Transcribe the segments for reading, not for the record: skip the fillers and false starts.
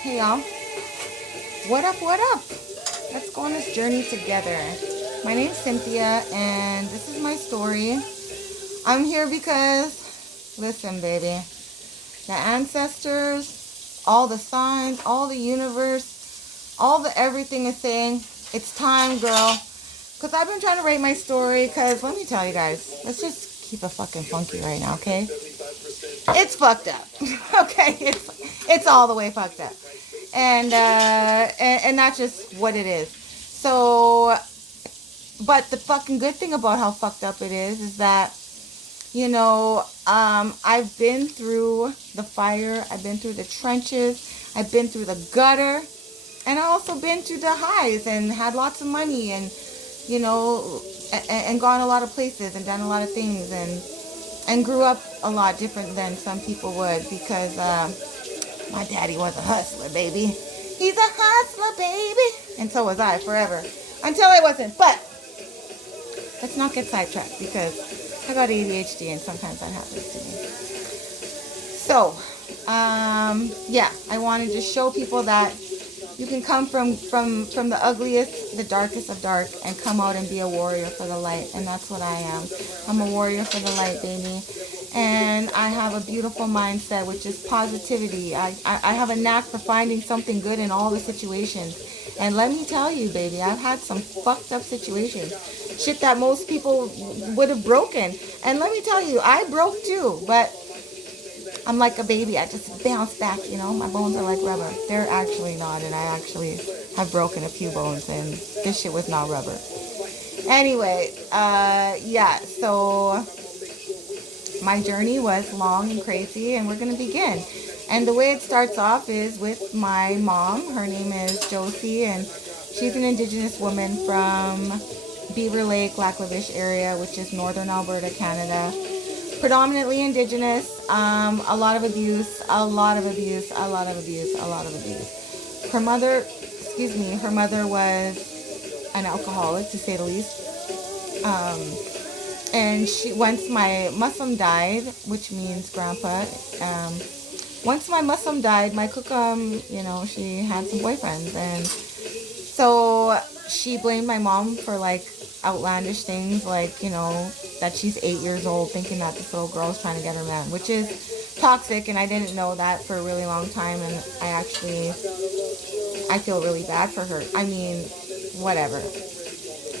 Hey y'all, what up, what up? Let's go on this journey together. My name's Cynthia and this is my story. I'm here because, listen baby, the ancestors, all the signs, all the universe, all the everything is saying, it's time girl. Because I've been trying to write my story because let me tell you guys, let's just keep it fucking funky right now, okay? It's fucked up. Okay, it's all the way fucked up. And not just what it is. So, but the fucking good thing about how fucked up it is that, I've been through the fire, I've been through the trenches, I've been through the gutter, and I also been through the highs and had lots of money and, and gone a lot of places and done a lot of things and grew up a lot different than some people would because my daddy was a hustler, baby. He's a hustler, baby. And so was I forever. Until I wasn't. But let's not get sidetracked because I got ADHD and sometimes that happens to me. So, yeah, I wanted to show people that you can come from the ugliest, the darkest of dark, and come out and be a warrior for the light. And that's what I am. I'm a warrior for the light, baby. And I have a beautiful mindset, which is positivity. I have a knack for finding something good in all the situations. And let me tell you, baby, I've had some fucked up situations. Shit that most people would have broken. And let me tell you, I broke too. But I'm like a baby. I just bounce back, My bones are like rubber. They're actually not, and I actually have broken a few bones, and this shit was not rubber. Anyway, yeah, so my journey was long and crazy, and we're going to begin. And the way it starts off is with my mom. Her name is Josie, and she's an Indigenous woman from Beaver Lake, Lac La Biche area, which is northern Alberta, Canada. Predominantly Indigenous, a lot of abuse. Her mother was an alcoholic, to say the least. And once my Muslim died, which means grandpa, once my Muslim died, my cookum, she had some boyfriends. And so she blamed my mom for like outlandish things like, that she's 8 years old thinking that this little girl is trying to get her man, which is toxic. And I didn't know that for a really long time. And I feel really bad for her. I mean, whatever.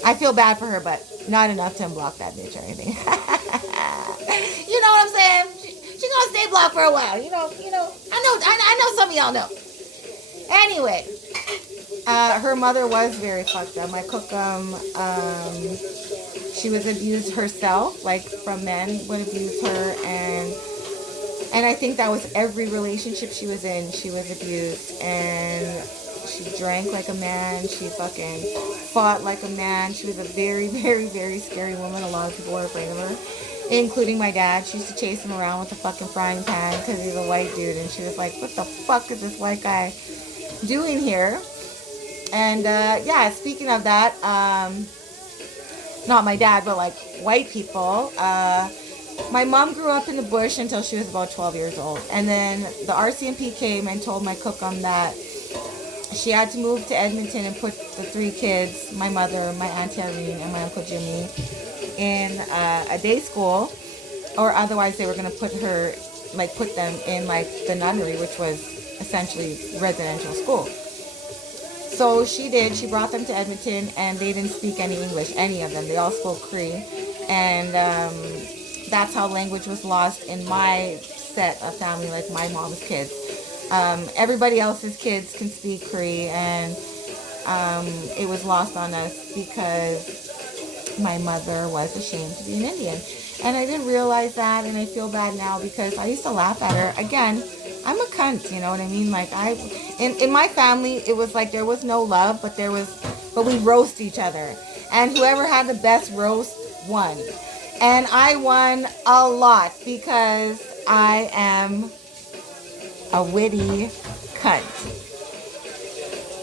I feel bad for her, but not enough to unblock that bitch or anything. You know what I'm saying? She gonna stay blocked for a while. I know some of y'all know. Anyway, her mother was very fucked up. My cookum, she was abused herself, like from men would abuse her, and I think that was every relationship she was in. She was abused, and she drank like a man. She fucking fought like a man. She was a very, very, very scary woman. A lot of people were afraid of her, including my dad. She used to chase him around with a fucking frying pan because he's a white dude, and she was like, what the fuck is this white guy doing here? And yeah, speaking of that, not my dad, but like white people, my mom grew up in the bush until she was about 12 years old. And then the RCMP came and told my cookum that she had to move to Edmonton and put the 3 kids, my mother, my Auntie Irene, and my Uncle Jimmy, in a day school, or otherwise they were going to put them in like the nunnery, which was essentially residential school. So she did. She brought them to Edmonton, and they didn't speak any English, any of them. They all spoke Cree, and that's how language was lost in my set of family, like my mom's kids. Everybody else's kids can speak Cree, and it was lost on us because my mother was ashamed to be an Indian. And I didn't realize that, and I feel bad now because I used to laugh at her. Again, I'm a cunt, you know what I mean? Like, in my family, it was like there was no love, but we roast each other. And whoever had the best roast won. And I won a lot because I am a witty cunt.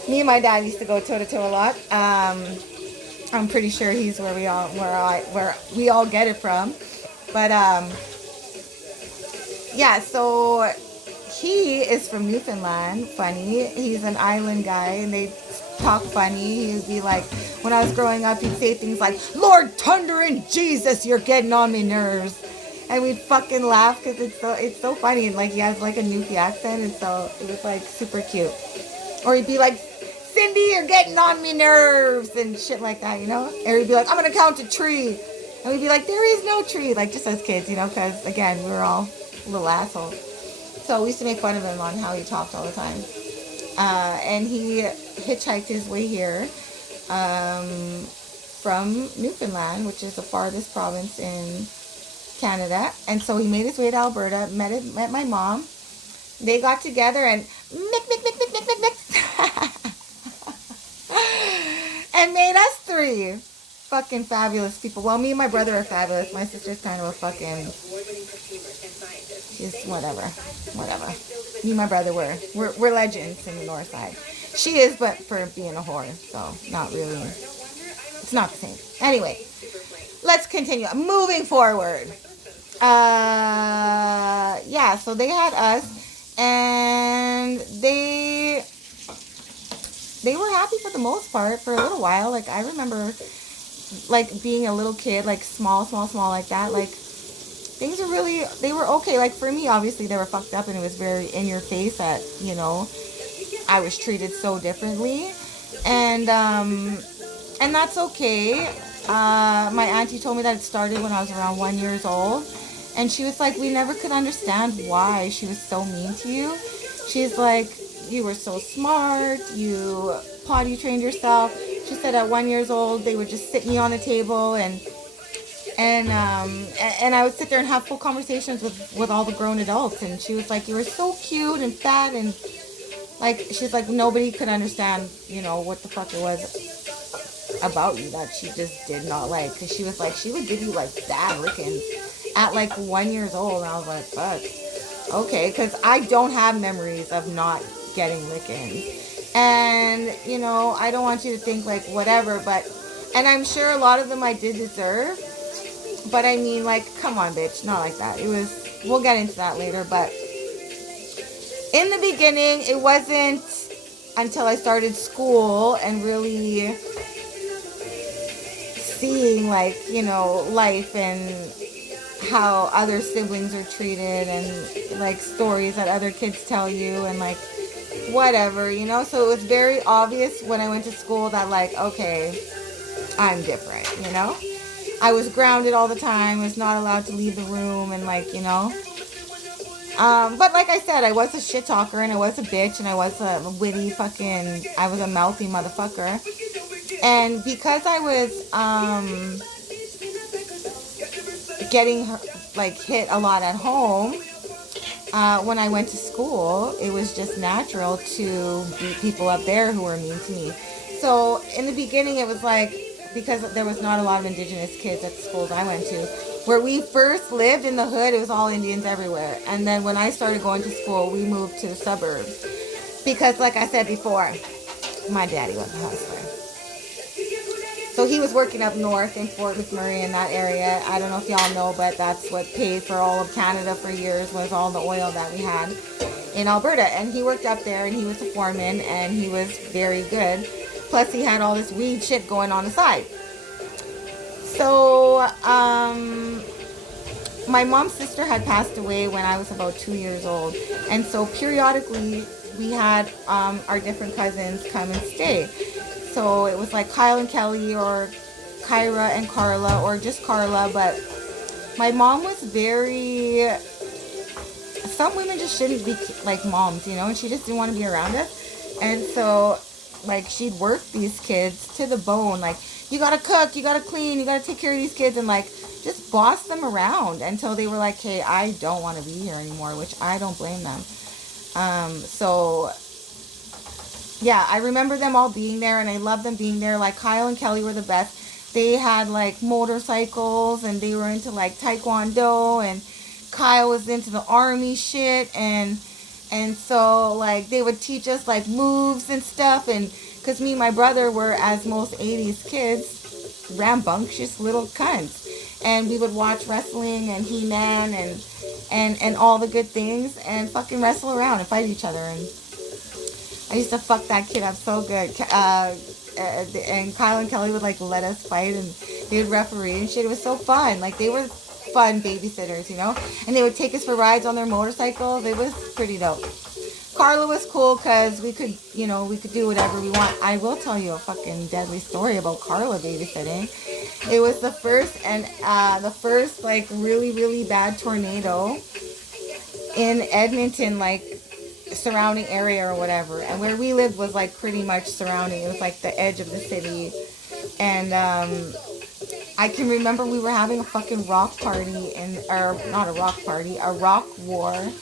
Me and my dad used to go toe to toe a lot. I'm pretty sure he's where we all get it from. But yeah, so he is from Newfoundland. Funny. He's an island guy, and they talk funny. He'd be like, when I was growing up, he'd say things like, "Lord Thunder and Jesus, you're getting on me nerves." And we'd fucking laugh because it's so funny. And like he has like a Newfie accent, and so it was like super cute. Or he'd be like, "Cindy, you're getting on me nerves," and shit like that, you know? Or he'd be like, "I'm gonna count to tree." And we'd be like, "There is no tree," like just as kids, you know, because again, we were all little assholes. So we used to make fun of him on how he talked all the time. And he hitchhiked his way here from Newfoundland, which is the farthest province in Canada. And so he made his way to Alberta, met my mom. They got together and and made us three fucking fabulous people. Well, me and my brother are fabulous. My sister's kind of a fucking, she's whatever. Me and my brother we're legends in the north side. She is, but for being a whore, so not really. It's not the same. Anyway, let's continue. Moving forward. Yeah, so they had us, and they were happy for the most part for a little while. Like, I remember, like, being a little kid, like, small like that. Like, things were really, they were okay. Like, for me, obviously, they were fucked up, and it was very in your face that, you know, I was treated so differently. And that's okay. My auntie told me that it started when I was around 1 year old. And she was like, we never could understand why she was so mean to you. She's like, you were so smart. You potty trained yourself. She said at 1 year old, they would just sit me on the table and I would sit there and have full conversations with all the grown adults. And she was like, you were so cute and fat. And like, she's like, nobody could understand, you know, what the fuck it was about you that she just did not like. Because she was like, she would give you like bad lickings at like 1 year old. And I was like, fuck, okay, because I don't have memories of not getting lickings. And, you know, I don't want you to think like whatever, but, and I'm sure a lot of them I did deserve, but I mean, like, come on, bitch, not like that. It was, we'll get into that later, but in the beginning, it wasn't until I started school and really seeing, like, you know, life and how other siblings are treated and like stories that other kids tell you and like whatever, you know. So it was very obvious when I went to school that like, okay, I'm different, you know. I was grounded all the time, was not allowed to leave the room, and like, you know. But like I said, I was a shit talker and I was a bitch and I was a witty fucking, I was a mouthy motherfucker. And because I was getting like hit a lot at home, when I went to school, it was just natural to beat people up there who were mean to me. So in the beginning, it was like, because there was not a lot of indigenous kids at the schools I went to, where we first lived in the hood, it was all Indians everywhere. And then when I started going to school, we moved to the suburbs. Because like I said before, my daddy was a hustler. So he was working up north in Fort McMurray in that area. I don't know if y'all know, but that's what paid for all of Canada for years, was all the oil that we had in Alberta. And he worked up there and he was a foreman and he was very good. Plus he had all this weed shit going on the side. So my mom's sister had passed away when I was about 2 years old. And so periodically we had our different cousins come and stay. So it was like Kyle and Kelly, or Kyra and Carla, or just Carla. But my mom was very, some women just shouldn't be like moms, you know, and she just didn't want to be around us. And so like she'd work these kids to the bone. Like, you gotta cook, you gotta clean, you gotta take care of these kids, and like just boss them around until they were like, hey, I don't want to be here anymore, which I don't blame them. So yeah, I remember them all being there, and I loved them being there. Like, Kyle and Kelly were the best. They had, like, motorcycles, and they were into, like, taekwondo, and Kyle was into the army shit, and so, like, they would teach us, like, moves and stuff, and, because me and my brother were, as most 80s kids, rambunctious little cunts, and we would watch wrestling and He-Man, and all the good things and fucking wrestle around and fight each other. And I used to fuck that kid up so good. And Kyle and Kelly would like let us fight, and they would referee and shit. It was so fun. Like they were fun babysitters, you know. And they would take us for rides on their motorcycles. It was pretty dope. Carla was cool because we could, you know, we could do whatever we want. I will tell you a fucking deadly story about Carla babysitting. It was the first like really, really bad tornado in Edmonton, like surrounding area or whatever. And where we lived was like pretty much surrounding. It was like the edge of the city. And I can remember we were having a fucking rock party or not a rock party, a rock war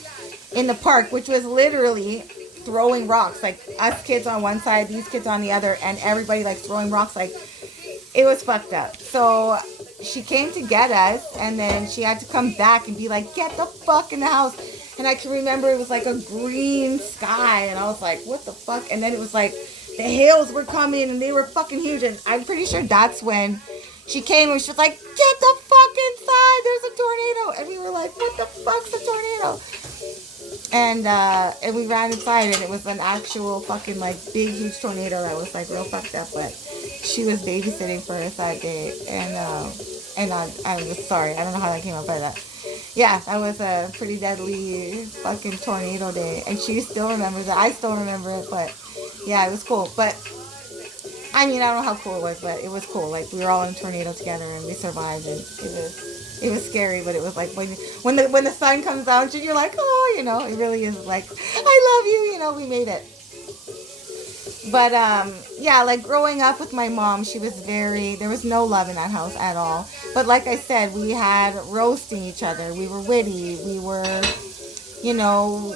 in the park, which was literally throwing rocks, like us kids on one side, these kids on the other, and everybody like throwing rocks. Like it was fucked up. So she came to get us, and then she had to come back and be like, get the fuck in the house. And I can remember it was like a green sky, and I was like, what the fuck? And then it was like the hails were coming, and they were fucking huge. And I'm pretty sure that's when she came, and she was like, get the fuck inside, there's a tornado. And we were like, what the fuck's a tornado? And we ran inside, and it was an actual fucking like big huge tornado that was like real fucked up. But she was babysitting for us that day, and I was sorry, I don't know how that came up, but yeah, that was a pretty deadly fucking tornado day, and she still remembers it. I still remember it, but yeah, it was cool. But I mean, I don't know how cool it was, but it was cool. Like we were all in a tornado together, and we survived, and it was scary, but it was like when the sun comes out, and you're like, oh, you know, it really is like, I love you, you know, we made it. But yeah, like growing up with my mom, there was no love in that house at all. But like I said, we had roasting each other. We were witty. We were, you know,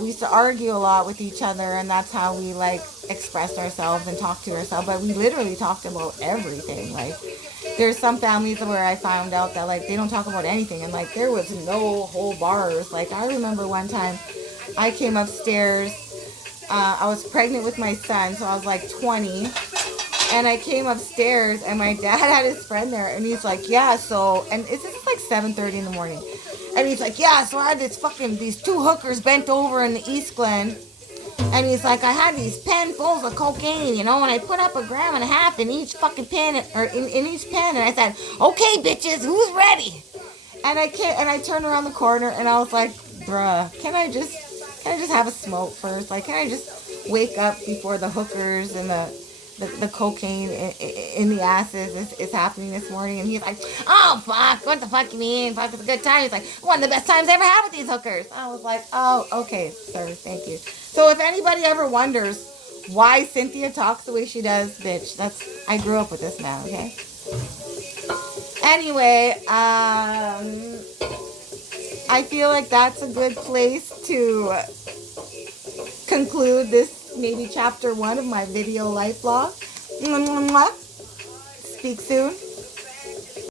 we used to argue a lot with each other, and that's how we like expressed ourselves and talked to ourselves. But we literally talked about everything. Like there's some families where I found out that like they don't talk about anything, and like there was no whole bars. Like I remember one time I came upstairs. I was pregnant with my son, so I was like 20, and I came upstairs, and my dad had his friend there, and he's like, yeah, so, and it's just like 7:30 in the morning, and he's like, yeah, so I had these two hookers bent over in the East Glen, and he's like, I had these pen fulls of cocaine, you know, and I put up 1.5 grams in each fucking pen, or in each pen, and I said, okay, bitches, who's ready? And I turned around the corner, and I was like, bruh, can I just have a smoke first? Like, can I just wake up before the hookers and the cocaine in the asses is happening this morning? And he's like, oh, fuck, what the fuck you mean? Fuck, it's a good time. He's like, one of the best times I ever had with these hookers. I was like, oh, okay, sir, thank you. So if anybody ever wonders why Cynthia talks the way she does, bitch, I grew up with this now, okay? Anyway, I feel like that's a good place to conclude this, maybe chapter 1 of my video life vlog. Speak soon.